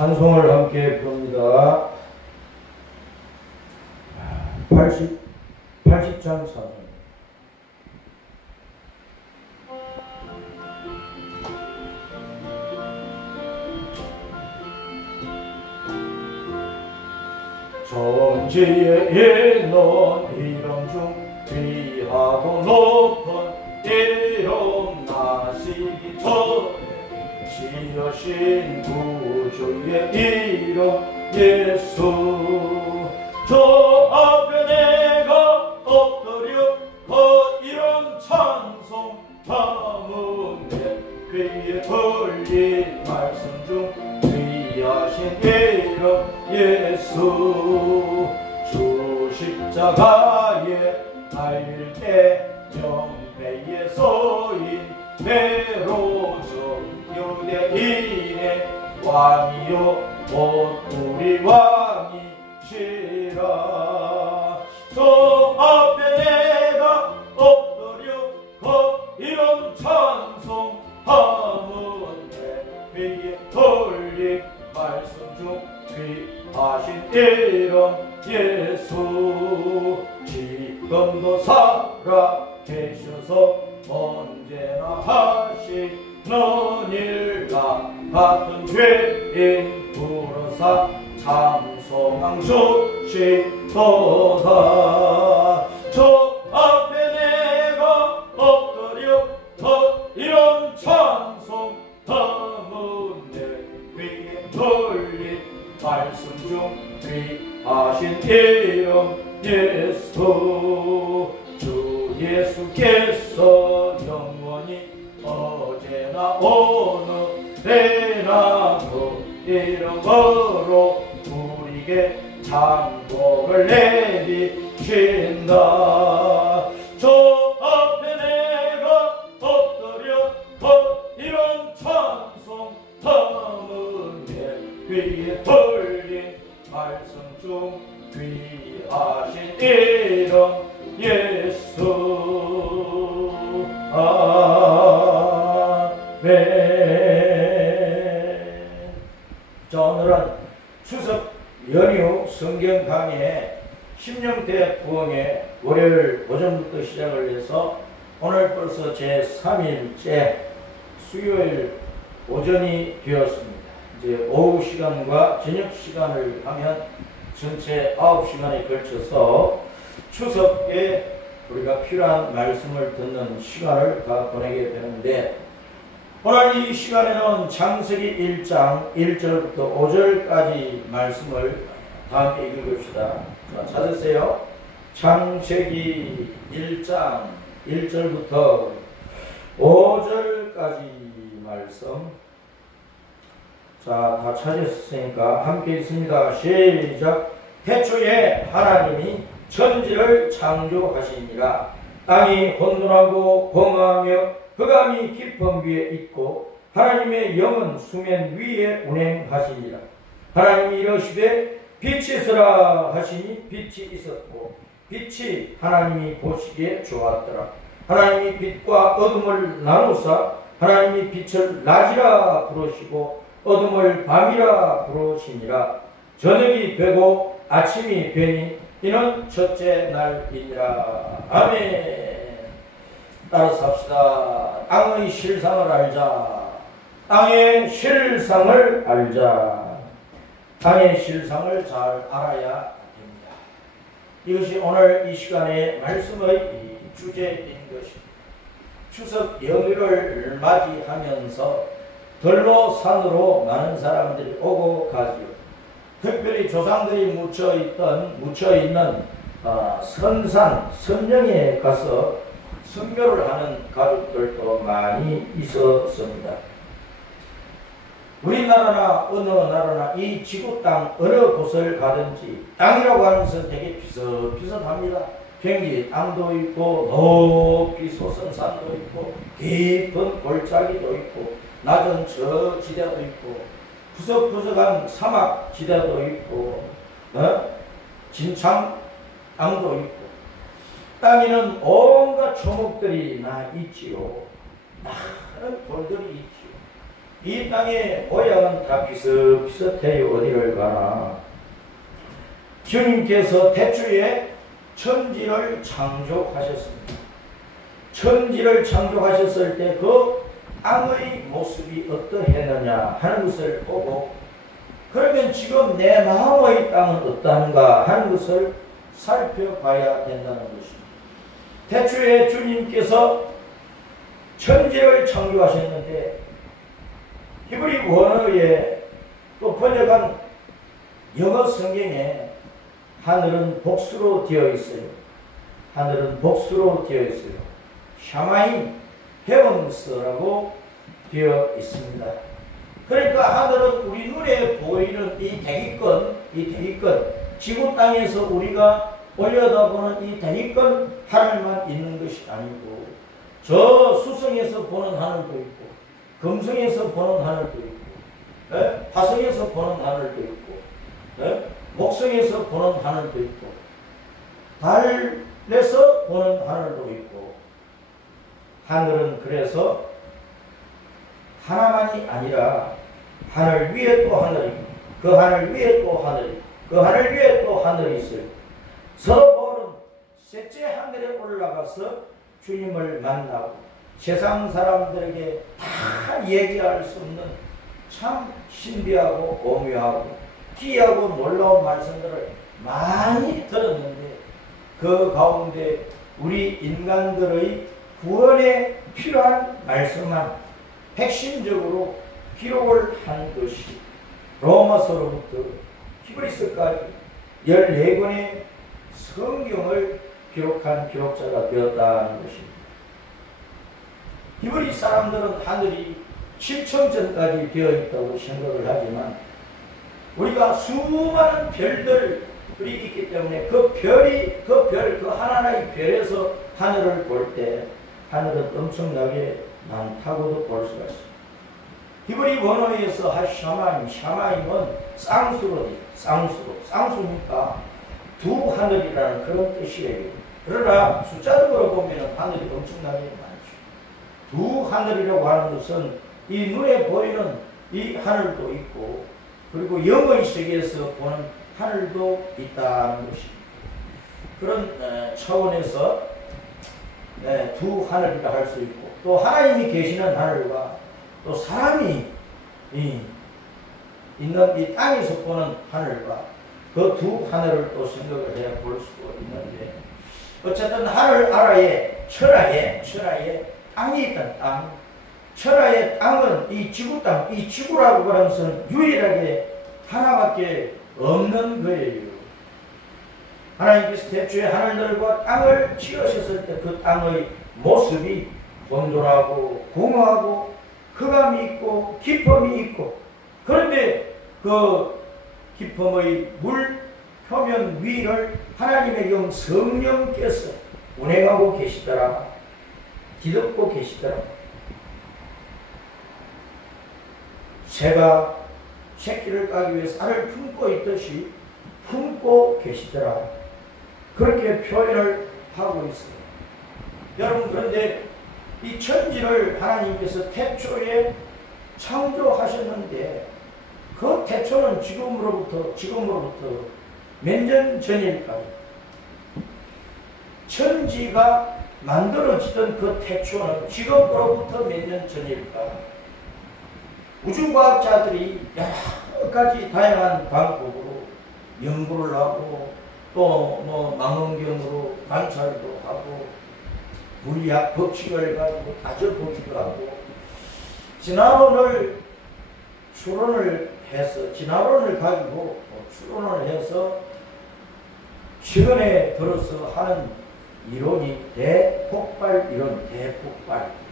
찬송을 함께 부릅니다. 80장 찬송. 천지의 있는 이름 중 귀하고 높은 이름 나시기 전에 지으신 구주의 이름 예수. 저 앞에 내가 엎드려 그 이름 찬송 담은 내 귀에 들린 말씀 중 귀하신 이름 예수. 주 십자가에 달릴 때 명배에 서인 메로저 유대인의 왕이요 곧 우리 왕이시라. 저 앞에 내가 엎드려 그 이름 찬송 하면 내 귀에 들린 말씀 중 귀하신 이름 예수. 지금도 살아 계셔서 언제나 하시는 일 나 같은 죄인 부르사 찬송함 주시도다. 저 앞에 내가 엎드려 그 이름 찬송 담은 내 귀에 들린 말씀 중 귀하신 이름 예수. 주 예수께서 영원히 어제나 오늘에나 그 이름으로 우리에게 장복을 내리신다. 저 앞에 내가 엎드려 그 이름 찬송 담은 내 귀에 들린 말씀 중 귀하신 이름 예수. 아멘. 자, 오늘은 추석 연휴 성경 강의 심령대 부흥회 월요일 오전부터 시작을 해서 오늘 벌써 제3일째 수요일 오전이 되었습니다. 이제 오후 시간과 저녁 시간을 하면 전체 9시간에 걸쳐서 추석에 우리가 필요한 말씀을 듣는 시간을 다 보내게 되는데, 오늘 이 시간에는 창세기 1장 1절부터 5절까지 말씀을 다 함께 읽읍시다. 자, 찾으세요. 창세기 1장 1절부터 5절까지 말씀. 자, 다 찾으셨으니까 함께 읽습니다. 시작. 태초에 하나님이 천지를 창조하시니라. 땅이 혼돈하고 공허하며 흑암이 깊은 위에 있고 하나님의 영은 수면 위에 운행하시니라. 하나님이 이르시되 빛이 있으라 하시니 빛이 있었고 빛이 하나님이 보시기에 좋았더라. 하나님이 빛과 어둠을 나누사 하나님이 빛을 낮이라 부르시고 어둠을 밤이라 부르시니라. 저녁이 되고 아침이 되니 이는 첫째 날이니라. 아멘. 따라서 합시다. 땅의 실상을 알자. 땅의 실상을 알자. 땅의 실상을 잘 알아야 됩니다. 이것이 오늘 이 시간의 말씀의 주제인 것입니다. 추석 연휴를 맞이하면서 들로 산으로 많은 사람들이 오고 가지요. 특별히 조상들이 묻혀있는 선산, 선령에 가서 선교를 하는 가족들도 많이 있었습니다. 우리나라나 어느 나라나 이 지구 땅 어느 곳을 가든지 땅이라고 하는 것은 되게 비슷합니다. 굉장히 땅도 있고 높이 솟은 산도 있고 깊은 골짜기도 있고 낮은 저지대도 있고 푸석푸석한 사막 지대도 있고 진창 땅도 있고 땅에는 온갖 초목들이 나 있지요. 많은 돌들이 있지요. 이 땅의 모양은 다 비슷비슷해요. 어디를 가나. 주님께서 태초에 천지를 창조하셨습니다. 천지를 창조하셨을 때 그 땅의 모습이 어떠했느냐 하는 것을 보고, 그러면 지금 내 마음의 땅은 어떠한가 하는 것을 살펴봐야 된다는 것입니다. 태초에 주님께서 천지를 창조하셨는데 히브리 원어에 또 번역한 영어 성경에 하늘은 복수로 되어 있어요. 하늘은 복수로 되어 있어요. 샤마임, 헤븐스라고 되어 있습니다. 그러니까 하늘은 우리 눈에 보이는 이 대기권, 지구 땅에서 우리가 올려다보는 이 대기권 하늘만 있는 것이 아니고, 저 수성에서 보는 하늘도 있고, 금성에서 보는 하늘도 있고, 화성에서 보는 하늘도 있고, 목성에서 보는 하늘도 있고, 달에서 보는 하늘도 있고. 하늘은 그래서 하나만이 아니라 하늘 위에 또 하늘이, 그 하늘 위에 또 하늘이, 그 하늘 위에 또 하늘이 있어요. 서볼은 셋째 하늘에 올라가서 주님을 만나고 세상 사람들에게 다 얘기할 수 없는 참 신비하고 오묘하고 기이하고 놀라운 말씀들을 많이 들었는데, 그 가운데 우리 인간들의 구원에 필요한 말씀만 핵심적으로 기록을 한 것이 로마서로부터 히브리서까지 14권의 성경을 기록한 기록자가 되었다는 것입니다. 히브리 사람들은 하늘이 7천 전까지 되어 있다고 생각을 하지만, 우리가 수많은 별들이 있기 때문에 그 하나하나의 별에서 하늘을 볼 때 하늘은 엄청나게 많다고도 볼 수가 있습니다. 히브리 원어에서 샤마임은 쌍수니까 두 하늘이라는 그런 뜻이에요. 그러나 숫자적으로 보면 하늘이 엄청나게 많죠. 두 하늘이라고 하는 것은 이 눈에 보이는 이 하늘도 있고, 그리고 영의 세계에서 보는 하늘도 있다는 것입니다. 그런 차원에서 두 하늘이라 할 수 있고, 또 하나님이 계시는 하늘과 또 사람이 있는 이 땅에서 보는 하늘과 그 두 하늘을 또 생각을 해 볼 수도 있는데, 어쨌든 하늘 아래에 천하에 땅이 있던 땅, 천하의 땅은 이 지구 땅, 이 지구라고 하는 것은 유일하게 하나밖에 없는 거예요. 하나님께서 태초에 하늘들과 땅을 지으셨을 때 그 땅의 모습이 혼돈하고 공허하고 흑암이 있고 깊음이 있고, 그런데 그 깊음의 물 표면 위를 하나님의 영 성령께서 운행하고 계시더라, 뒤덮고 계시더라. 새가 새끼를 까기 위해서 알을 품고 있듯이 품고 계시더라, 그렇게 표현을 하고 있어요. 여러분, 그런데 이 천지를 하나님께서 태초에 창조하셨는데, 그 태초는 지금으로부터 몇 년 전일까요? 천지가 만들어지던 그 태초는 지금으로부터 몇 년 전일까? 우주과학자들이 여러 가지 다양한 방법으로 연구를 하고, 또 망원경으로 관찰도 하고, 물리학 법칙을 가지고 따져보기도 하고, 진화론을 가지고 추론을 해서 최근에 들어서 하는 이론이 대폭발 이론,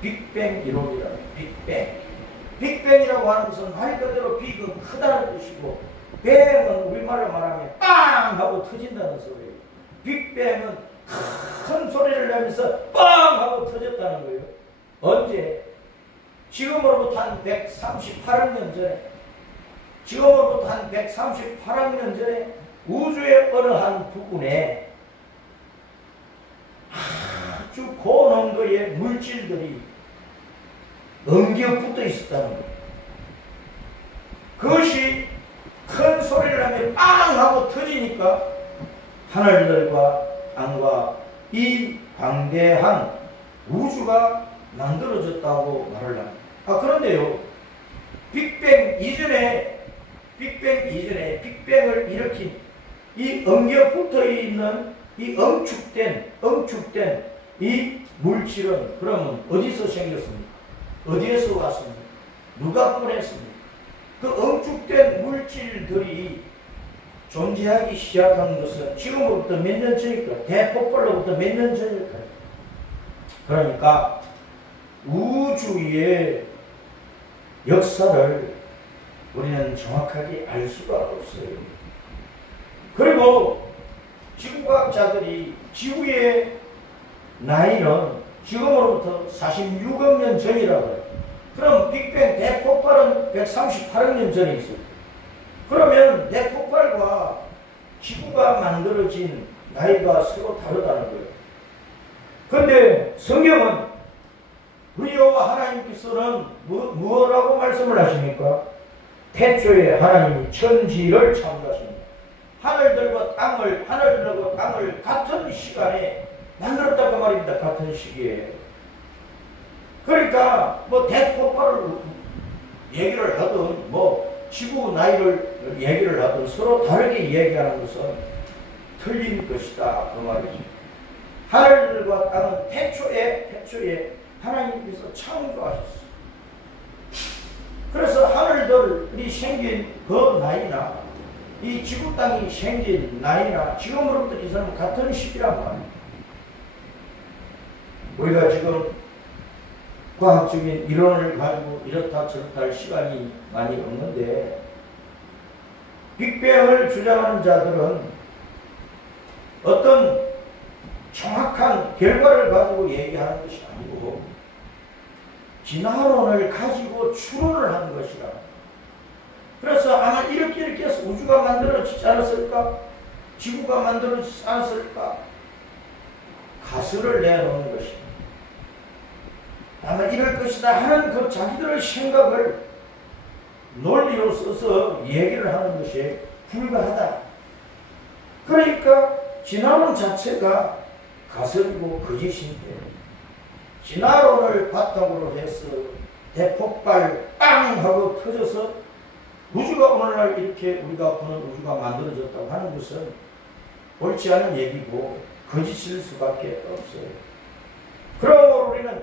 빅뱅 이론이라는 빅뱅이라고 하는 것은 말 그대로 빅은 크다는 뜻이고, 뱅은 우리말로 말하면 빵 하고 터진다는 소리예요. 빅뱅은 큰 소리를 내면서 빵 하고 터졌다는 거예요. 언제? 지금으로부터 한 138억 년 전에 우주의 어느 한 부분에 아주 고농도의 물질들이 엉겨 붙어 있었다는 거예요. 그것이 큰 소리를 하며 빵 하고 터지니까 하늘들과 땅과 이 광대한 우주가 만들어졌다고 말을 합니다. 그런데요, 빅뱅 이전에 빅뱅을 일으킨 이 엉겨 붙어 있는 이 엉축된 이 물질은 그러면 어디서 생겼습니까? 어디에서 왔습니까? 누가 보냈습니까? 그 엉축된 물질들이 존재하기 시작한 것은 지금부터 몇 년 전일까요? 대폭발로부터 몇 년 전일까요? 그러니까 우주의 역사를 우리는 정확하게 알 수가 없어요. 그리고 지구과학자들이 지구의 나이는 지금으로부터 46억 년 전이라고 해요. 그럼 빅뱅 대폭발은 138억 년 전에 있어요. 그러면 대폭발과 지구가 만들어진 나이가 서로 다르다는 거예요. 그런데 성경은 우리 여호와 하나님께서는 무엇라고 말씀을 하십니까? 태초에 하나님이 천지를 창조하십니다. 하늘들과 땅을 같은 시간에 만들었다고 말입니다. 같은 시기에. 그러니까 대폭발을 얘기를 하든 지구 나이를 얘기를 하든 서로 다르게 얘기하는 것은 틀린 것이다 그 말이죠. 하늘들과 땅은 태초에 하나님께서 창조하셨어요. 그래서 하늘들이 생긴 그 나이나 이 지구 땅이 생긴 나이나 지금으로부터 이 사람은 같은 시기란 말이에요. 우리가 지금 과학적인 이론을 가지고 이렇다 저렇다 할 시간이 많이 없는데 빅뱅을 주장하는 자들은 어떤 정확한 결과를 가지고 얘기하는 것이 아니고 진화론을 가지고 추론을 하는 것이라. 그래서 아마 이렇게 해서 우주가 만들어지지 않았을까? 지구가 만들어지지 않았을까? 가설을 내놓는 것입니다. 아마 이럴 것이다 하는 그 자기들의 생각을 논리로 써서 얘기를 하는 것이 불가하다. 그러니까 진화론 자체가 가설이고 거짓인데 진화론을 바탕으로 해서 대폭발 빵 하고 터져서 우주가 오늘날 이렇게 우리가 보는 우주가 만들어졌다고 하는 것은 옳지 않은 얘기고 거짓일 수밖에 없어요. 그러므로 우리는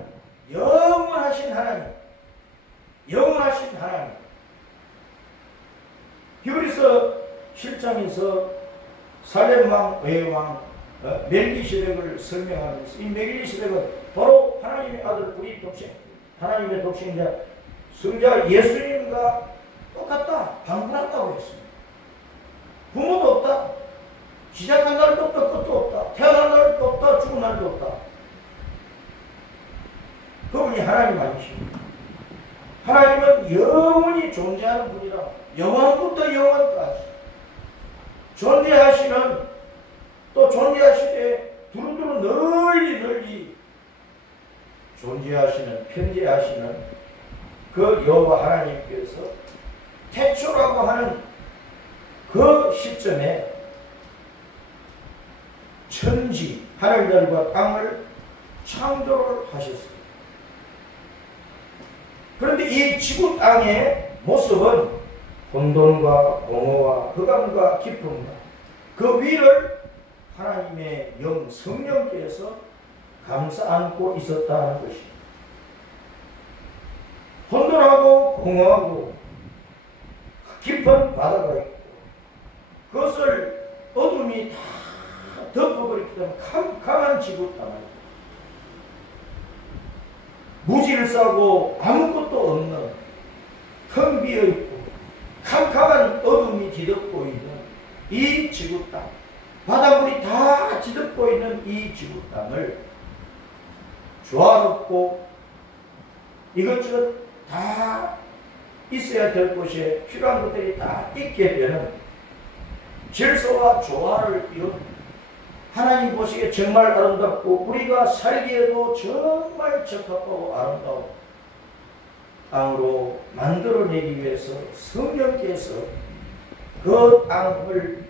영원하신 하나님 히브리서 7장에서 살렘왕 외왕 멜기세덱을 설명하면서 이 멜기세덱은 바로 하나님의 아들 우리 하나님의 독생자 성자 예수님과 똑같다, 방문한다고 했습니다. 부모도 없다, 시작한 날도 없다, 끝도 없다, 태어난 날도 없다, 죽은 날도 없다. 그분이 하나님 아니십니까? 하나님은 영원히 존재하는 분이라. 영원부터 영원까지 존재하시는, 또 존재하시되 두루두루 널리 존재하시는, 편재하시는 그 여호와 하나님께서 태초라고 하는 그 시점에 천지, 하늘들과 땅을 창조를 하셨습니다. 그런데 이 지구 땅의 모습은 혼돈과 공허와 흑암과 깊음과 그 위를 하나님의 영 성령께서 감싸 안고 있었다는 것입니다. 혼돈하고 공허하고 깊은 바다가 있고 그것을 어둠이 다 덮어버리기 때문에 캄캄한 지구 땅입니다. 무질서하고 아무것도 없는 텅 비어있고 캄캄한 어둠이 뒤덮고 있는 이 지구 땅, 바닷물이 다 뒤덮고 있는 이 지구 땅을 조화롭고 이것저것 다 있어야 될 곳에 필요한 것들이 다 있게 되는 질서와 조화를 이룬, 하나님 보시기에 정말 아름답고 우리가 살기에도 정말 적합하고 땅으로 만들어내기 위해서 성령께서 그 땅을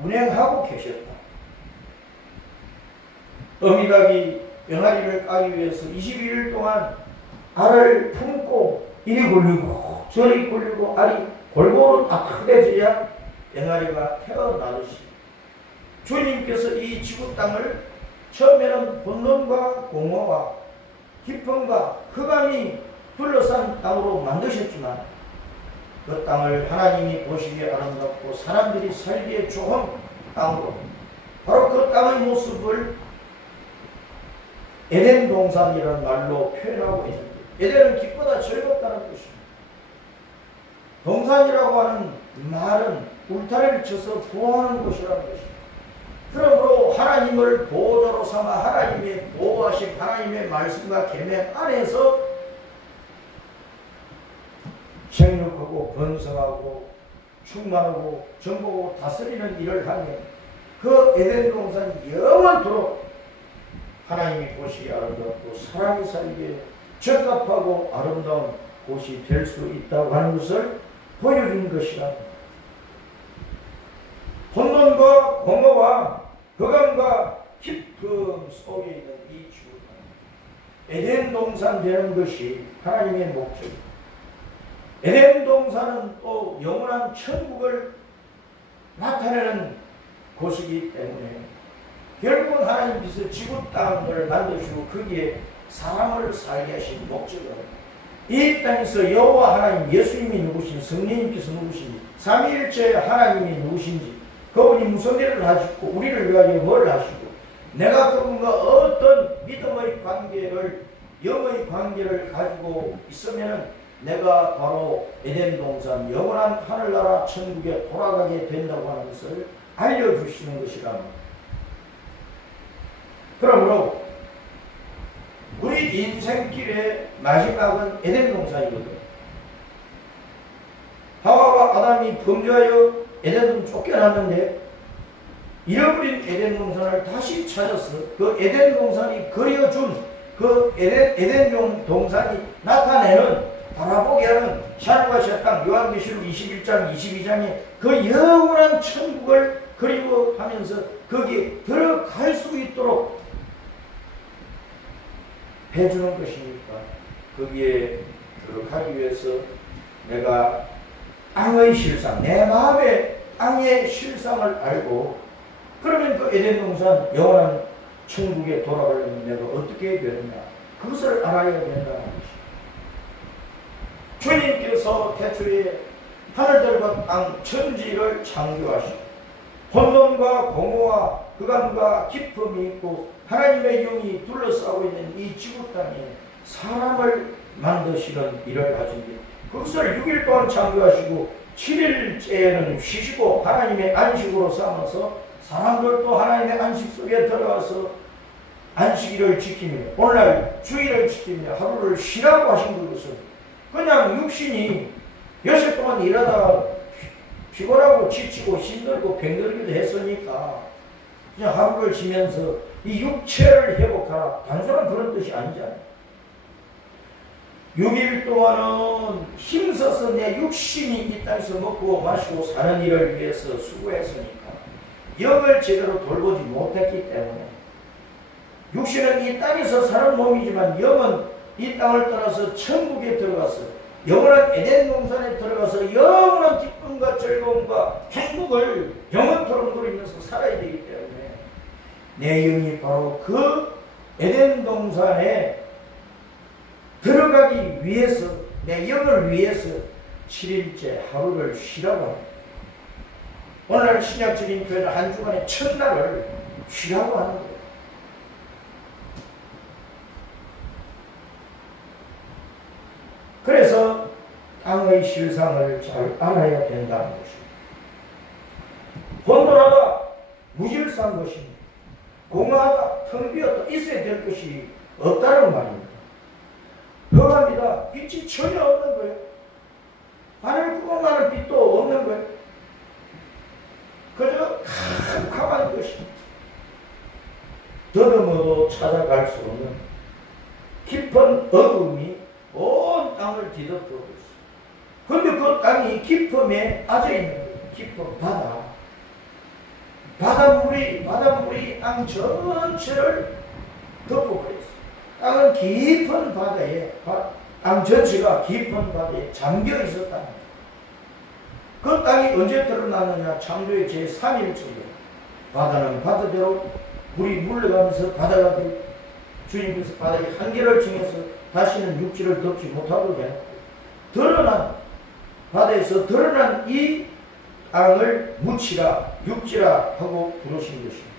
운행하고 계셨다. 어미닭이 병아리를 까기 위해서 21일 동안 알을 품고 이리 굴리고 저리 굴리고 알이 골고루 다 크게져야 병아리가 태어나듯이 주님께서 이 지구 땅을 처음에는 본론과 공허와 깊음과 흑암이 둘러싼 땅으로 만드셨지만 그 땅을 하나님이 보시기에 아름답고 사람들이 살기에 좋은 땅으로 바로 그 땅의 모습을 에덴 동산이라는 말로 표현하고 있는데 에덴은 기쁘다 즐겁다는 뜻입니다. 동산이라고 하는 말은 울타리를 쳐서 보호하는 곳이라는 것입니다. 그러므로 하나님을 보호자로 삼아 하나님의 보호하신 하나님의 말씀과 계명 안에서 생육하고 번성하고 충만하고 정복하고 다스리는 일을 하면 그 에덴 동산이 영원토록 하나님이 보시기에 아름답고 사람이 살기에 적합하고 아름다운 곳이 될 수 있다고 하는 것을 보여주는 것이라. 혼돈과 공허와 흑암과 깊음 속에 있는 이 지구 에덴 동산 되는 것이 하나님의 목적입니다. 에덴 동산은 또 영원한 천국을 나타내는 곳이기 때문에 결국은 하나님께서 지구 땅을 만드시고 거기에 사람을 살게 하신 목적은 이 땅에서 여호와 하나님 예수님이 누구신지 성령님께서 누구신지 삼위일체 하나님이 누구신지 그분이 무슨 일을 하시고 우리를 위하여 뭘 하시고 내가 그분과 어떤 믿음의 관계를 영의 관계를 가지고 있으면 내가 바로 에덴 동산 영원한 하늘나라 천국에 돌아가게 된다고 하는 것을 알려주시는 것이랍니다. 그러므로 우리 인생길의 마지막은 에덴 동산이거든. 하와와 아담이 범죄하여 에덴으로 쫓겨났는데 잃어버린 에덴 동산을 다시 찾아서 그 에덴 동산이 그려준 그 에덴 동산이 나타내는 바라보게 하는 샤르와 샤땅 요한계시록 21장 22장에 그 영원한 천국을 그리워하면서 거기에 들어갈 수 있도록 해주는 것이니까 거기에 들어가기 위해서 내가 땅의 실상, 내 마음의 땅의 실상을 알고 그러면 그 에덴 동산 영원한 천국에 돌아가려면 내가 어떻게 해야 되느냐 그것을 알아야 된다는 것입니다. 주님께서 태초에 하늘들과 땅 천지를 창조하시고 혼돈과 공허와 흑암과 깊음이 있고 하나님의 영이 둘러싸고 있는 이 지구 땅에 사람을 만드시는 일을 하신 게 그것을 6일 동안 창조하시고 7일째에는 쉬시고 하나님의 안식으로 삼아서 사람들도 하나님의 안식 속에 들어가서 안식일을 지키며 오늘날 주일을 지키며 하루를 쉬라고 하신 것은 그냥 육신이 여섯 동안 일하다가 피곤하고 지치고 힘들고 병들기도 했으니까 그냥 하루를 쉬면서 이 육체를 회복하라 단순한 그런 뜻이 아니잖아요. 6일 동안은 힘써서 내 육신이 이 땅에서 먹고 마시고 사는 일을 위해서 수고했으니까 영을 제대로 돌보지 못했기 때문에 육신은 이 땅에서 사는 몸이지만 영은 이 땅을 떠나서 천국에 들어가서 영원한 에덴 동산에 들어가서 영원한 기쁨과 즐거움과 행복을 영원토록 누리면서 살아야 되기 때문에 내 영이 바로 그 에덴 동산에 들어가기 위해서 내 영을 위해서 7일째 하루를 쉬라고 합니다. 오늘날 신약적인 표현은 한 주간의 첫날을 쉬라고 하는 거예요. 그래서 땅의 실상을 잘 알아야 된다는 것입니다. 혼돈하다 무질서한 것입니다. 공허하다 텅 비었다 있어야 될 것이 없다는 말입니다. 흑암이다 빛이 전혀 없는 거예요. 하늘 구멍만한 빛도 없는 거예요. 그저 캄캄한 것입니다. 더듬어도 찾아갈 수 없는 깊은 어둠이 온 땅을 땅을 뒤덮어 버렸어. 근데 그 땅이 깊음에 빠져 있는 거예요. 깊은 바다. 바닷물이 땅 전체를 덮어버렸어. 땅은 깊은 바다에, 땅 전체가 깊은 바다에 잠겨 있었다는 거예요. 그 땅이 언제 드러나느냐? 창조의 제3일째에 바다는 바다대로 물이 물러가면서 바다가 되고 주님께서 바다의 한계를 정해서 다시는 육지를 덮지 못하고 해놓고 드러난 바다에서 드러난 이 땅을 묻히라 육지라 하고 부르신 것입니다.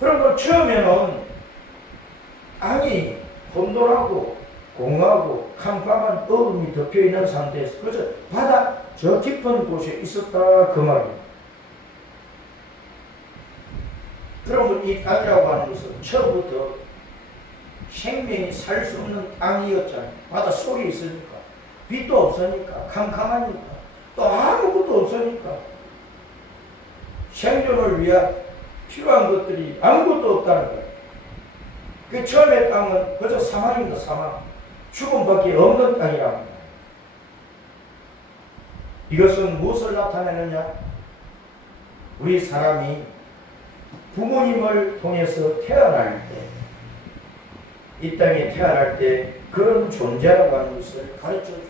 그럼 처음에는 땅이 혼돈하고 공하고 캄캄한 어둠이 덮여있는 상태에서 그저 바다 저 깊은 곳에 있었다 그 말이에요. 그러면 이 땅이라고 하는 것은 처음부터 생명이 살 수 없는 땅이었잖아요. 바다 속에 있으니까 빛도 없으니까 캄캄하니까 또 아무것도 없으니까 생존을 위한 필요한 것들이 아무것도 없다는 거예요. 그 처음의 땅은 그저 사망입니다. 사망. 죽음밖에 없는 땅이라는 거예요. 이것은 무엇을 나타내느냐? 우리 사람이 부모님을 통해서 태어날 때, 이 땅에 태어날 때 그런 존재라고 하는 것을 가르쳐 주는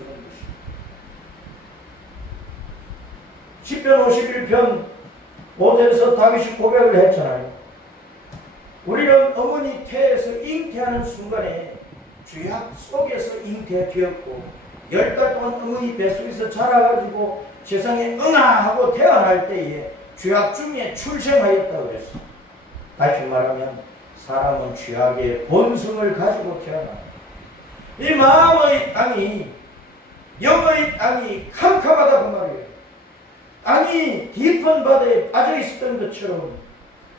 것입니다. 10편 51편 5절에서 다윗이 고백을 했잖아요. 우리는 어머니 태에서 잉태하는 순간에 죄악 속에서 잉태되었고 10달 동안 어머니 뱃속에서 자라가지고 세상에 응아하고 태어날 때에 죄악 중에 출생하였다고 그랬어. 다시 말하면 사람은 죄악의 본성을 가지고 태어납니다. 이 마음의 땅이 영의 땅이 캄캄하다 그 말이에요. 땅이 깊은 바다에 빠져 있었던 것처럼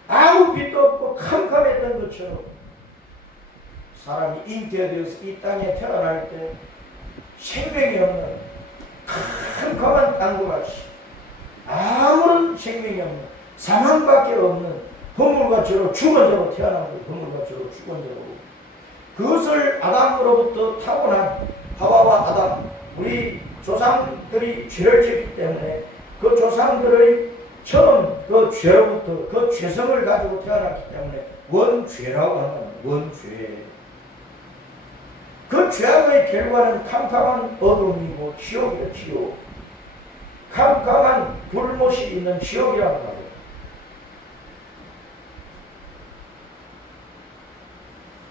아무 빛도 없고 캄캄했던 것처럼 사람이 잉태되어서 이 땅에 태어날 때 생명이 없는 캄캄한 땅과 같이 아무런 생명이 없는 사망밖에 없는 허물과 죄로 죽은 자로 태어나고 허물과 죄로 죽은 자로 그것을 아담으로부터 타고난 하와와 아담 우리 조상들이 죄를 지었기 때문에 그 조상들의 처음 그 죄로부터 그 죄성을 가지고 태어났기 때문에 원죄라고 하는 원죄. 그 죄악의 결과는 캄캄한 어둠이고 지옥이다. 지옥. 캄캄한 불못이 있는 지옥이라고 말이에요.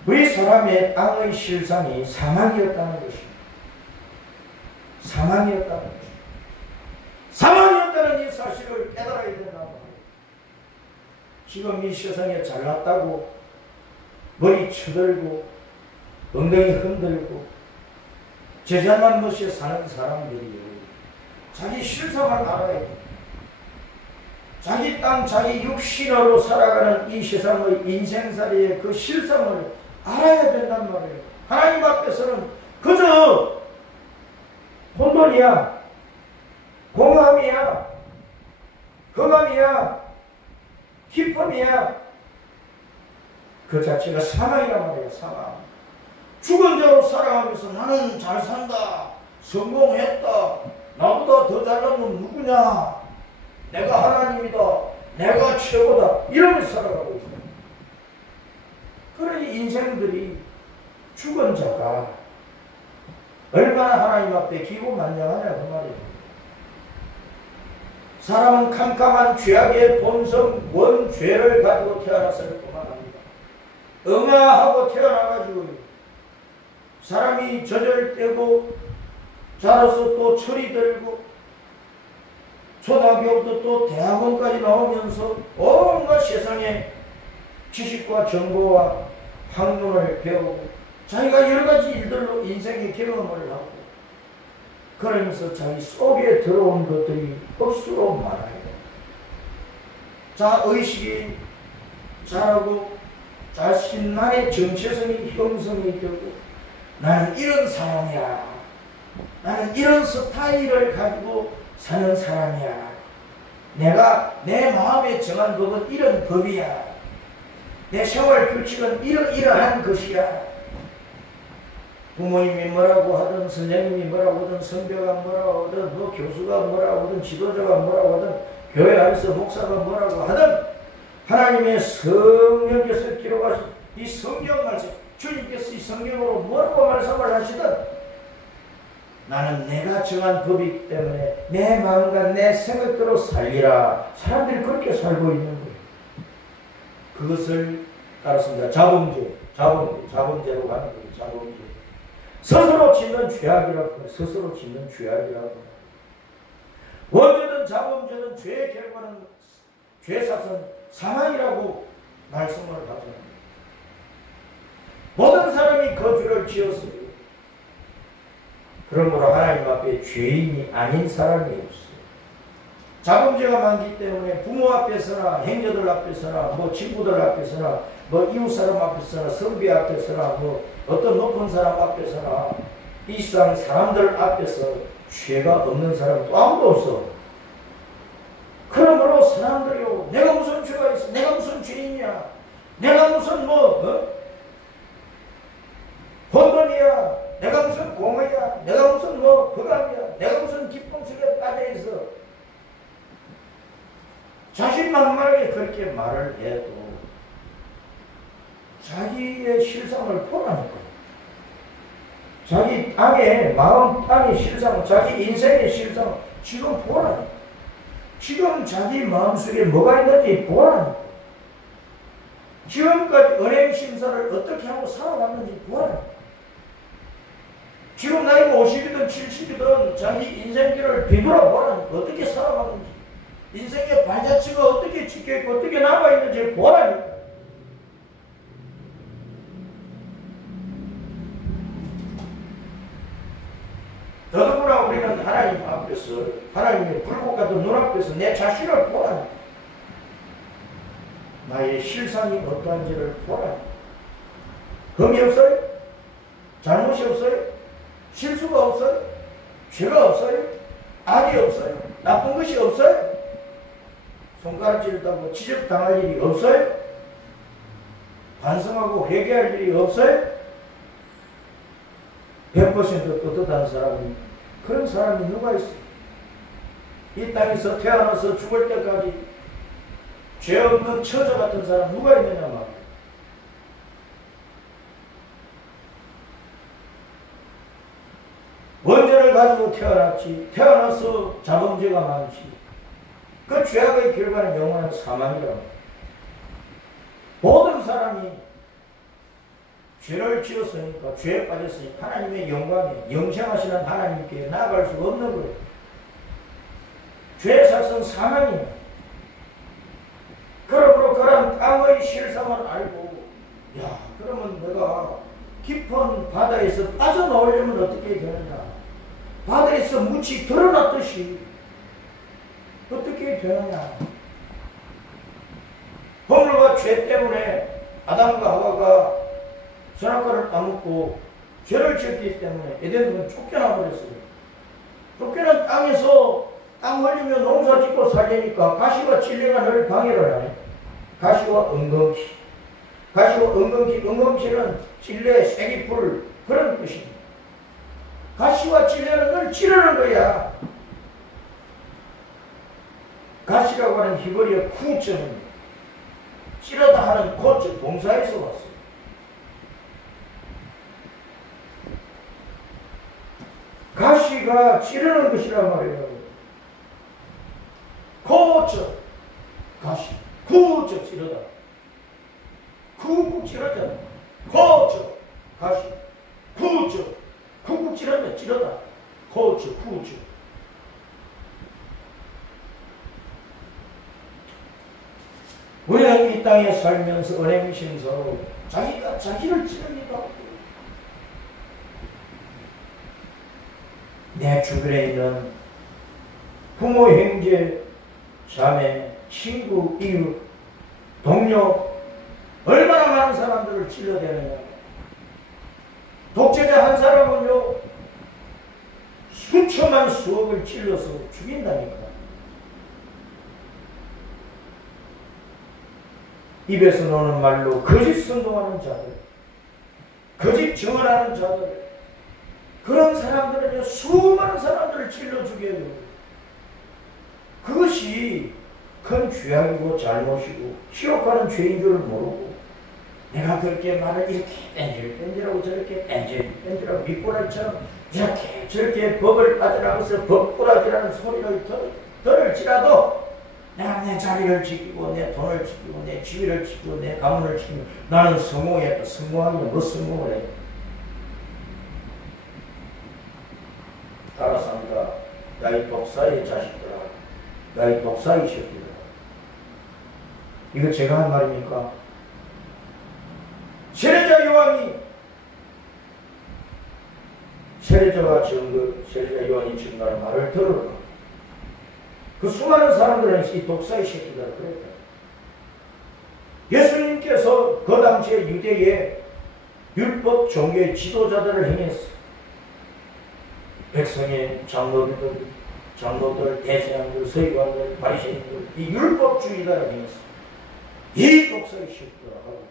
우리 사람의 땅의 실상이 사망이었다는 것입니다. 사망이었다는 것입니다. 사망이었다는 이 사실을 깨달아야 된다는 말이에요. 지금 이 세상에 잘났다고 머리 쳐들고 엉덩이 흔들고 제잘난 것에 사는 사람들이요. 자기 실상을 알아야 돼요. 자기 땅, 자기 육신으로 살아가는 이 세상의 인생살이의 그 실상을 알아야 된단 말이에요. 하나님 앞에서는 그저 혼돈이야. 공함이야, 흑암이야, 기쁨이야. 그 자체가 사망이란 말이에요. 사망. 죽은 자로 살아가면서 나는 잘 산다, 성공했다, 나보다 더 잘난 건 누구냐, 내가 하나님이다, 내가 최고다, 이러면서 살아가고 있어요. 그러니 인생들이 죽은 자가 얼마나 하나님 앞에 기고만장하냐 그 말이에요. 사람은 캄캄한 죄악의 본성 원죄를 가지고 태어났을 뿐만 아니라 응아하고 태어나가지고 사람이 저절되고 자라서 또 철이 들고 초등학교부터 또 대학원까지 나오면서 온갖 세상의 지식과 정보와 학문을 배우고 자기가 여러가지 일들로 인생의 경험을 하고 그러면서 자기 속에 들어온 것들이 억수로 많아요. 자, 의식이 자라고 자신만의 정체성이 형성이 되고 나는 이런 사람이야. 나는 이런 스타일을 가지고 사는 사람이야. 내가 내 마음에 정한 법은 이런 법이야. 내 생활 규칙은 이러한 것이야. 부모님이 뭐라고 하든 선생님이 뭐라고 하든 선배가 뭐라고 하든 뭐 교수가 뭐라고 하든 지도자가 뭐라고 하든 교회 안에서 목사가 뭐라고 하든 하나님의 성령께서 기록하신 이 성경 말씀, 주님께서 이 성경으로 뭐라고 말씀을 하시든 나는 내가 정한 법이 있기 때문에 내 마음과 내 생각대로 살리라. 사람들이 그렇게 살고 있는 거예요. 그것을 따랐습니다. 자범죄로 가는 거예요. 자범죄. 스스로 짓는 죄악이라고 해요. 스스로 짓는 죄악이라고 해요. 원죄든 자범죄든 죄의 결과는 죄사선 사망이라고 말씀을 하잖아요. 모든 사람이 거주를 지었어요. 그러므로 하나님 앞에 죄인이 아닌 사람이 없어요. 자범죄가 많기 때문에 부모 앞에서나 행여들 앞에서나 뭐 친구들 앞에서나 뭐 이웃사람 앞에서나 선비 앞에서나 뭐 어떤 높은 사람 앞에서나 이 세상 사람들 앞에서 죄가 없는 사람은 또 아무도 없어. 그러므로 사람들이요, 내가 무슨 죄가 있어? 내가 무슨 죄인이야? 내가 무슨 혼돈이야? 내가 무슨 공허야? 내가 무슨 허감이야? 내가 무슨 기쁨 속에 빠져있어? 자신만만하게 그렇게 말을 해도 자기의 실상을 포함하니까 자기 땅의 마음 땅의 실상, 자기 인생의 실상 지금 보라니까. 지금 자기 마음속에 뭐가 있는지 보라니까. 지금까지 은행 심사를 어떻게 하고 살아왔는지 보라니까. 지금 나이가 50이든 70이든 자기 인생길을 뒤돌아보라니까. 어떻게 살아왔는지, 인생의 발자취가 어떻게 찍혀있고 어떻게 남아있는지 보라니까. 더더구나 우리는 하나님 앞에서, 하나님의 불꽃 같은 눈앞에서 내 자신을 보라니까. 나의 실상이 어떠한지를 보라니까. 흠이 없어요? 잘못이 없어요? 실수가 없어요? 죄가 없어요? 악이 없어요? 나쁜 것이 없어요? 손가락질다고 지적당할 일이 없어요? 반성하고 회개할 일이 없어요? 100% 떳떳한 사람이, 그런 사람이 누가 있어요? 이 땅에서 태어나서 죽을 때까지 죄 없는 처자 같은 사람 누가 있느냐 말이에요. 원죄를 가지고 태어났지, 태어나서 자범죄가 많지. 그 죄악의 결과는 영원한 사망이라고. 모든 사람이 죄를 지었으니까, 죄에 빠졌으니까 하나님의 영광에, 영생하시는 하나님께 나아갈 수가 없는 거예요. 죄의 삭은 사망이에요. 그러므로 그런 땅의 실상을 알고, 야, 그러면 내가 깊은 바다에서 빠져나오려면 어떻게 되느냐? 바다에서 묻이 드러났듯이 어떻게 되느냐? 허물과 죄 때문에 아담과 하와가 선악과를 따먹고 죄를 지었기 때문에 에덴동은 쫓겨나 버렸어요. 쫓겨난 땅에서 땅 흘리며 농사 짓고 살려니까 가시와 찔레가 늘 방해를 하네. 가시와 은검치. 가시와 은검치는 찔레, 쐐기풀 그런 뜻입니다. 가시와 찔레는 늘 찌르는 거야. 가시라고 하는 히브리어 쿠자는 찌르다 하는 고자 동사에서 왔어요. 가시가 찌르는 것이란 말이에요. 고자 가시, 구자 찌르다. 쿡쿡 찌르잖아. 고자 가시, 구자 쿡쿡 찌르면 찌르다. 고자 구자. 우리는 이 땅에 살면서 은행심서로 자기가 자기를 찌르기도 하고 내 주변에 있는 부모, 형제, 자매, 친구, 이웃, 동료 얼마나 많은 사람들을 찔러대느냐. 독재자 한 사람은요 수천만 수억을 찔러서 죽인다니까. 입에서 나오는 말로 거짓 선동하는 자들, 거짓 증언하는 자들, 그런 사람들은 수많은 사람들을 찔러 죽여요. 그것이 큰 죄악이고 잘못이고 지옥 가는 죄인 줄 모르고 내가 그렇게 말을 이렇게 뺀질뺀질하고 저렇게 뺀질뺀질하고 밑보라처럼 이렇게 저렇게 법을 빠져나가서 법꾸라지라는 소리를 들을지라도 내가 내 자리를 지키고 내 돈을 지키고 내 지위를 지키고 내 가문을 지키고 나는 성공했다. 성공하면 뭐 성공을 해? 따라서 합니다. 나의 독사의 자식들아, 나의 독사의 새끼들아. 이거 제가 한 말입니까? 세례자 요한이 세례자 요한이 증거하는 말을 들으라. 그 수많은 사람들은 이 독사의 새끼들아 그랬다. 예수님께서 그 당시에 유대의 율법 종교의 지도자들을 행했어. 백성의 장로들, 대제사장들, 서기관들, 바리새인들, 이 율법주의자를 행했어. 이 독사의 새끼들하고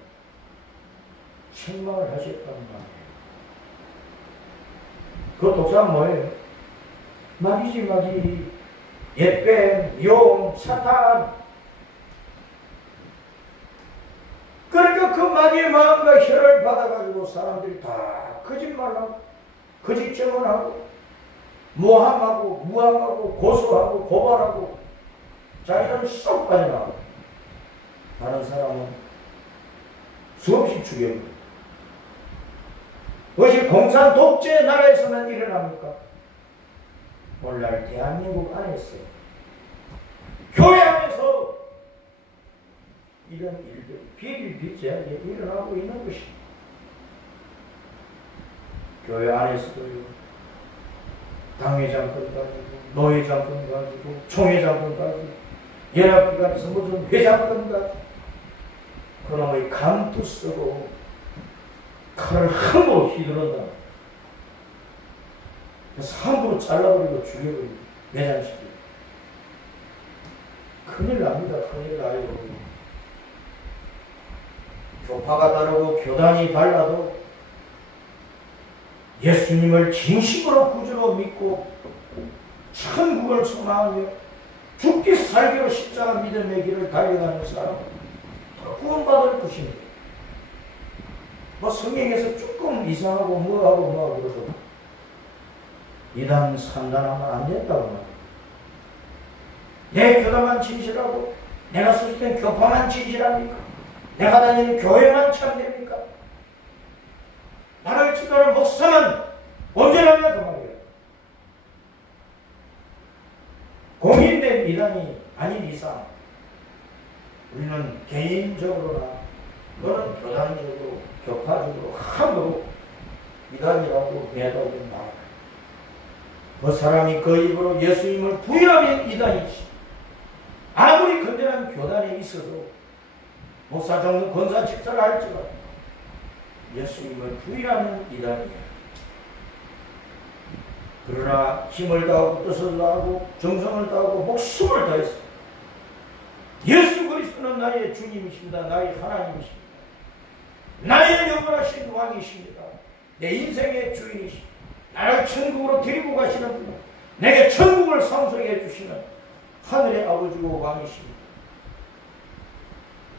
책망을 하셨다는 말이에요. 그 독사는 뭐예요? 마귀지. 옛뱀, 용, 사탄. 그러니까 그 마귀의 마음과 혀를 받아가지고 사람들이 다 거짓말하고 거짓 증언하고 모함하고 무함하고 고소하고 고발하고 자기는 쏙 빠져나가고 다른 사람은 수없이 죽여버리고. 그것이 공산 독재 나라에서만 일어납니까? 오늘날 대한민국 안에서 교회 안에서 이런 일들이 비일비재하게 일어나고 있는 것입니다. 교회 안에서도요, 당회장권 가지고, 노회장권 가지고, 총회장권 가지고, 연합기관에서 무슨 회장권 가지고, 그놈의 감투 쓰고 칼을 함부로 휘두른다. 그래서 함부로 잘라버리고 죽여버리고 매장시키고. 큰일 납니다. 큰일 나요. 교파가 다르고 교단이 달라도 예수님을 진심으로 구주로 믿고 천국을 소망하며 죽기 살기로 십자가 믿음의 길을 달려가는 사람은 다 구원받을 것입니다. 뭐 성경에서 조금 이상하고 뭐하고 그러고 이단 삼단하면 안 된다고 말이에요. 내 교단만 진실하고 내가 소속된 교파만 진실합니까? 내가 다니는 교회만 참됩니까? 나를 지도하는 목사만 온전하냐 그 말이에요. 공인된 이단이 아닌 이상 우리는 개인적으로나 또는 교단적으로 교파적으로 함부로 이단이라고 매도하지 말아요. 그 사람이 그 입으로 예수님을 부인하면 이단이지. 아무리 건전한 교단에 있어도 목사 정도 권사 직사를 할지라도 예수님을 부인하는 이단이에요. 그러나 힘을 다하고 뜻을 다하고 정성을 다하고 목숨을 다해서 예수 그리스도는 나의 주님이십니다. 나의 하나님이십니다. 나의 영원하신 왕이십니다. 내 인생의 주인이십니다. 나를 천국으로 데리고 가시는 분, 내게 천국을 상속해 주시는 하늘의 아버지고 왕이십니다.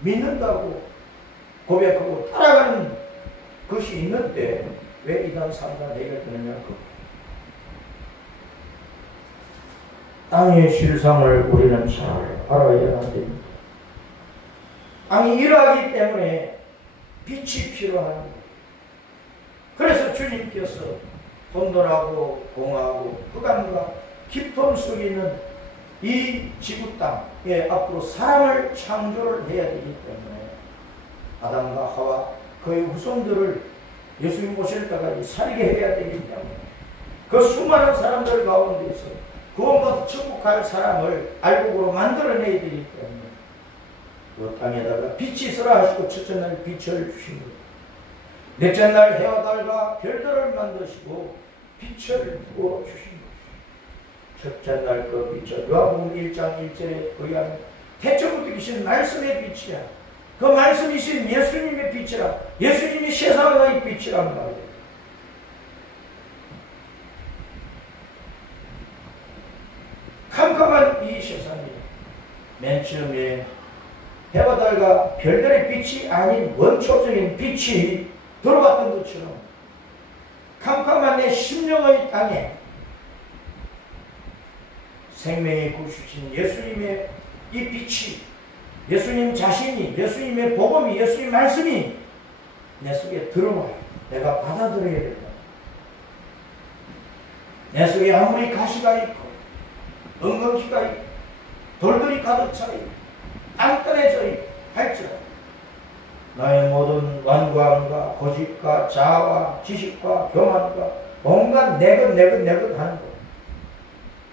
믿는다고 고백하고 따라가는 것이 있는데 왜 이단 삼단 얘기를 듣느냐. 땅의 실상을 우리는 잘 알아야 합니다. 땅이 일하기 때문에 빛이 필요합니다. 그래서 주님께서 혼돈하고 공하고 흑암과 깊음 속에 있는 이 지구 땅에 앞으로 사람을 창조를 해야 되기 때문에 아담과 하와 그의 후손들을 예수님 오실 때까지 살게 해야 되기 때문에 그 수많은 사람들 가운데서 구원받아 천국 갈 사람을 알곡으로 만들어내야 되기 때문에 그 땅에다가 빛이 있으라 하시고 첫째 날 빛을 주신 것, 넷째 날 해와 달과 별들을 만드시고 빛을 부어 주신 것. 첫째 날 그 빛을 요한복음 1장 1절에 의하면 태초부터 계신 말씀의 빛이야. 그 말씀이신 예수님의 빛이라. 예수님이 세상의 빛이란 말이에요. 세상입니다. 맨 처음에 해와 달과 별들의 빛이 아닌 원초적인 빛이 들어왔던 것처럼 캄캄한 내 심령의 땅에 생명의 구주신 예수님의 이 빛이, 예수님 자신이, 예수님의 복음이, 예수님의 말씀이 내 속에 들어와요. 내가 받아들여야 된다. 내 속에 아무리 가시가 있고 엉겅퀴가 있고 돌들이 가득 차 있고 땅떠내져 있고 할지라도 나의 모든 완고함과 고집과 자아와 지식과 교만과 온갖 내것 하는 것,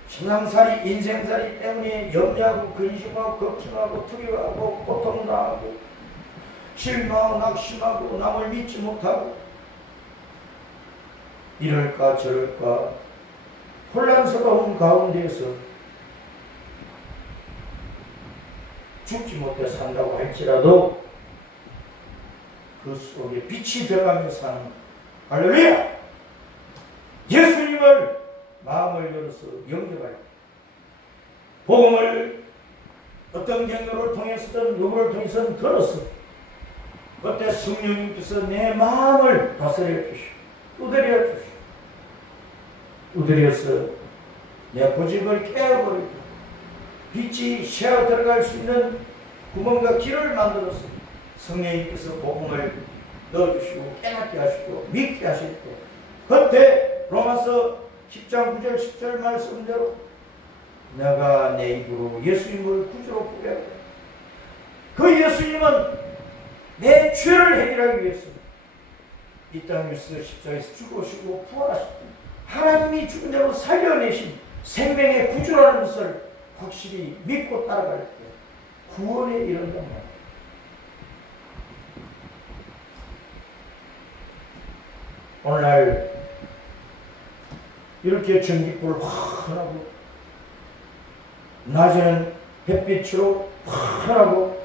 신앙살이 인생살이 때문에 염려하고 근심하고 걱정하고 두려워하고 고통당하고 실망하고 낙심하고 남을 믿지 못하고 이럴까 저럴까 혼란스러운 가운데에서 죽지 못해 산다고 할지라도 그 속에 빛이 들어가며 사는 할렐루야! 예수님을 마음을 열어서 영접할 때 복음을 어떤 경로를 통해서든 누구를 통해서든 들었어. 그때 성령님께서 내 마음을 다스려 주시고 두드려 주시고 두드려서 내 고집을 깨어버리고 빛이 새어 들어갈 수 있는 구멍과 길을 만들어서 성령님께서 복음을 넣어주시고 깨닫게 하시고 믿게 하실 때 그때 로마서 10장 9절 10절 말씀대로 내가 내 입으로 예수님을 구주로 부르고 그 예수님은 내 죄를 해결하기 위해서 이 땅에서 십자가에서 죽으시고 부활하셨다. 하나님이 죽은 자로 살려내신 생명의 구주라는 것을 확실히 믿고 따라갈 때 구원에 이른단 말이에요. 오늘날 이렇게 전기불 환하고 낮에는 햇빛으로 환하고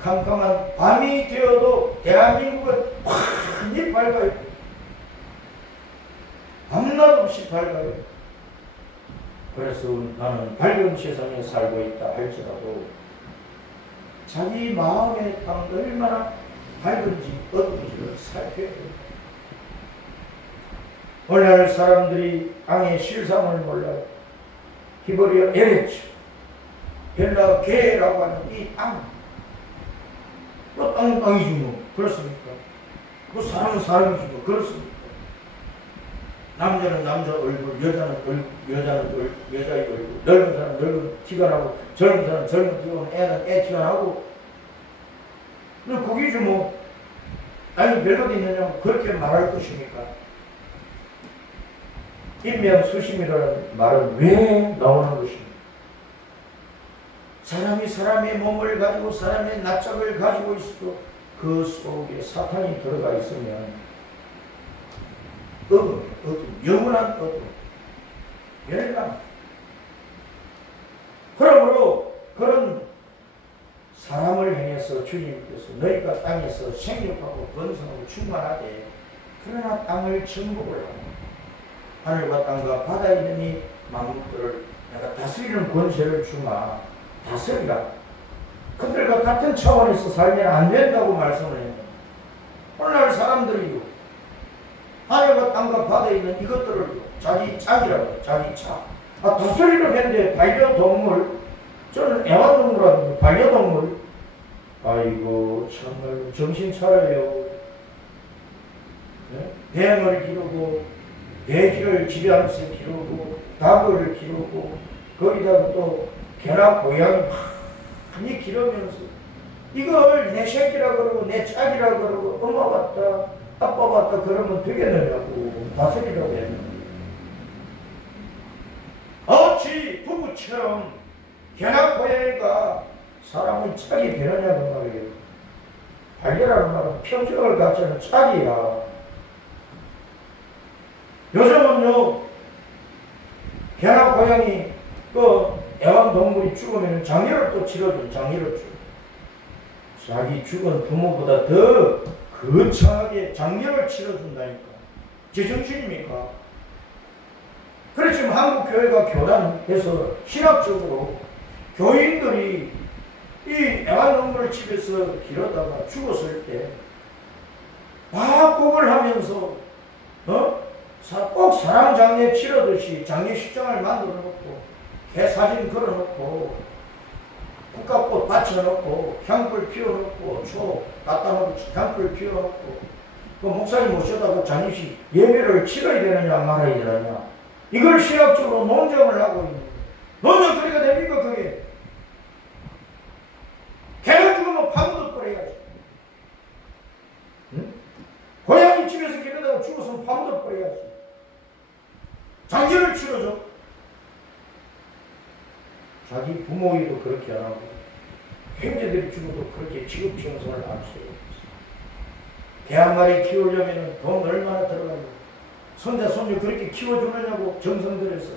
캄캄한 밤이 되어도 대한민국은 환히 밝아요. 밤낮 없이 밝아요. 그래서 나는 밝은 세상에 살고 있다 할지라도 자기 마음의 땅 얼마나 밝은지 어떤지를 살펴야 돼요. 오늘날 사람들이 땅의 실상을 몰라요. 히브리어 에레츠, 헬라 게라고 하는 이 땅. 뭐 땅은 땅이지 뭐. 그렇습니까? 뭐 사람은 사람이지 뭐. 그렇습니까? 남자는 남자 얼굴, 여자는 여자의 얼굴, 늙은 사람은 늙은 티가 나고, 젊은 사람은 젊은 티가 나고, 애는 애 티가 나고. 거기지 뭐. 아니, 별것도 있느냐? 그렇게 말할 것입니까? 인명수심이라는 말은 왜 나오는 것입니까? 사람이 사람의 몸을 가지고 사람의 낯짝을 가지고 있어도 그 속에 사탄이 들어가 있으면 어둠, 영원한 어둠, 멸망. 그러므로 그런 사람을 행해서 주님께서 너희가 땅에서 생육하고 번성하고 충만하되 그러나 땅을 정복을 하고 하늘과 땅과 바다에 있는 이 만물들을 내가 다스리는 권세를 주마. 다스리라. 그들과 같은 차원에서 살면 안 된다고 말씀을 했는데 오늘날 사람들이요 하늘과 땅과 바다에 있는 이것들을 자기 짝이라고 해요. 자기 차. 다스리려고 했는데 반려동물, 저는 애완동물하고 반려동물, 아이고 정말 정신 차려요. 네? 뱀을 기르고 돼지를 집에서 기르고 닭을 기르고 거기다가 또 개나 고양이 많이 기르면서 이걸 내 새끼라 그러고 내 짝이라 그러고 엄마 같다 아빠 같다 그러면 되겠느냐고 다스리라고 했는데 어찌 부부처럼 개나 고양이가 사람의 짝이 되느냐고 말이에요. 반려라는 말은 평생을 갖지 않은 짝이야. 요즘은요, 개나 고양이, 애완동물이 죽으면 장례를 또 치러준, 장례를 줘. 자기 죽은 부모보다 더 거창하게 장례를 치러준다니까. 제정신입니까? 그래, 그래서 지금 한국 교회가 교단해서 신학적으로 교인들이 이 애완동물 집에서 기르다가 죽었을 때 vak곡을 하면서 꼭 사랑장례 치르듯이 장례식장을 만들어 놓고 개 사진 걸어 놓고 국화꽃 받쳐놓고 향불 피워놓고 초 갖다 놓고 향불 피워놓고 그 목사님 모셔다가 장례식 예배를 치러야 되느냐 말아야 되느냐 이걸 신학적으로 논쟁을 하고 있는 거예요. 논쟁 그리가 됩니까 그게? 개가 죽으면 파묻어 버려야지. 응? 고양이 집에서 기르다가 죽었으면 파묻어 버려야지. 장례를 치러줘. 자기 부모에도 그렇게 안 하고 형제들이 죽어도 그렇게 지급청소를 안 해요. 개 한 마리 키우려면 돈 얼마나 들어가고 손자 손주 그렇게 키워주느냐고 정성 들여서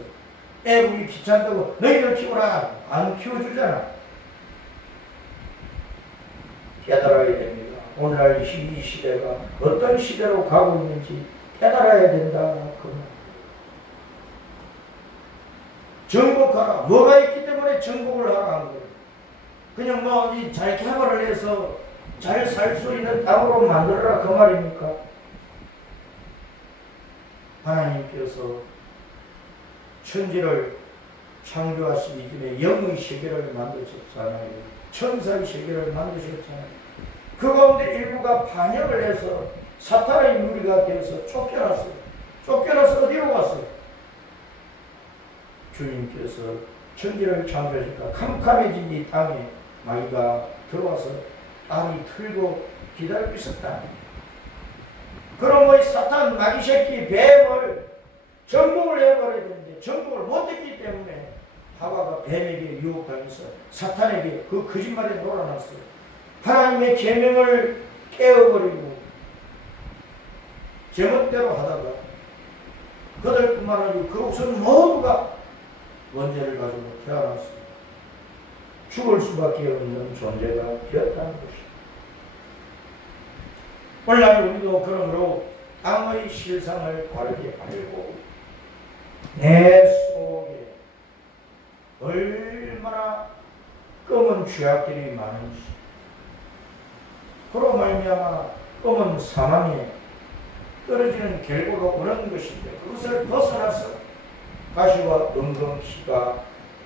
애국이 귀찮다고 너희들 키워라 안 키워주잖아. 깨달아야 됩니다. 오늘날 이 시대가 어떤 시대로 가고 있는지 깨달아야 된다. 정복하라. 뭐가 있기 때문에 정복을 하라 한 거예요. 그냥 뭐 잘 개발을 해서 잘 살 수 있는 땅으로 만들어라 그 말입니까? 하나님께서 천지를 창조하시기 이전에 영의 세계를 만드셨잖아요. 천사의 세계를 만드셨잖아요. 그 가운데 일부가 반역을 해서 사탄의 누리가 되어서 쫓겨났어요. 쫓겨나서 어디로 갔어요? 주님께서 천지를 창조하시니까 캄캄해진 이 땅에 마귀가 들어와서 땅이 틀고 기다리고 있었다. 그럼 이 사탄 마귀 새끼 뱀을 정복을 해버려야 되는데 정복을 못했기 때문에 하와가 뱀에게 유혹당해서 사탄에게 그 거짓말에 놀아났어요. 하나님의 계명을 깨어버리고 제멋대로 하다가 그들뿐만 아니고 그 옥선 모두가 원죄를 가지고 태어났어요. 죽을 수밖에 없는 존재가 되었다는 것입니다. 오늘날 우리도 그러므로 땅의 실상을 바르게 알고 내 속에 얼마나 검은 죄악들이 많은지 그로 말미암아 검은 사망에 떨어지는 결과가 오는 것인데 그것을 벗어나서 가시와 은근 피가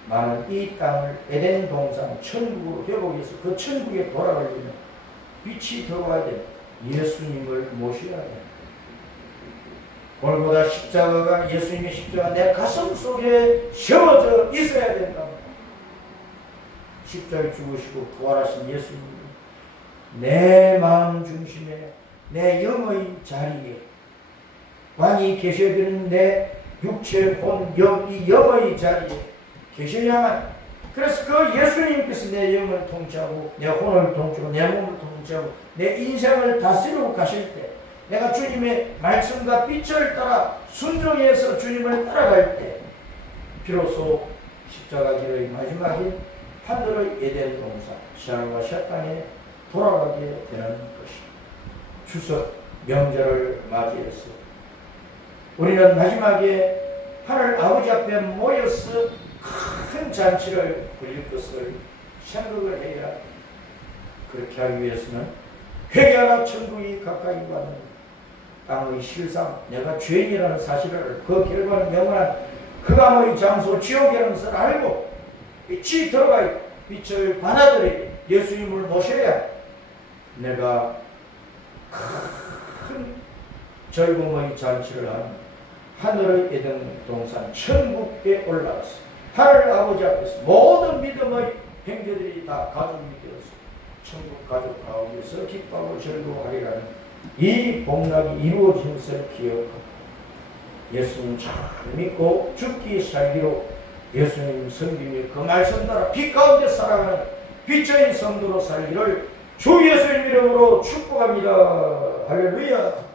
많은 이 땅을 에덴 동산 천국으로 회복해서 그 천국에 돌아가려면 빛이 들어와야 됩니다. 예수님을 모셔야 됩니다. 골고다 십자가가 예수님의 십자가 내 가슴 속에 세워져 있어야 된다. 십자가에 죽으시고 부활하신 예수님 내 마음 중심에 내 영의 자리에 왕이 계셔야 되는 내 육체, 혼, 영, 이 영의 자리에 계셔야만 그래서 그 예수님께서 내 영을 통치하고 내 혼을 통치하고 내 몸을 통치하고 내 인생을 다스리고 가실 때 내가 주님의 말씀과 빛을 따라 순종해서 주님을 따라갈 때 비로소 십자가 길의 마지막인 하늘의 에덴 동산 시아과 샷땅에 돌아가게 되는 것입니다. 추석 명절을 맞이해서 우리는 마지막에 하늘 아버지 앞에 모여서 큰 잔치를 벌일 것을 생각을 해야 그렇게 하기 위해서는 회개하라 천국이 가까이 가는 땅의 실상 내가 죄인이라는 사실을 그 결과는 영원한 흑암의 장소 지옥이라는 것을 알고 빛이 들어가 빛을 받아들이 예수님을 모셔야 내가 큰 즐거움의 잔치를 하는 하늘의 에덴 동산 천국에 올라갔어. 하늘 아버지 앞에서 모든 믿음의 형제들이 다 가족이 되어서 천국 가족 가운데서 기뻐하고 즐거워하리라는 이 복락이 이루어진 것을 기억하고 예수님 잘 믿고 죽기 살기로 예수님 섬김이 그 말씀 따라 빛 가운데 살아가는 빛의 성도로 살기를 주 예수님 이름으로 축복합니다. 할렐루야.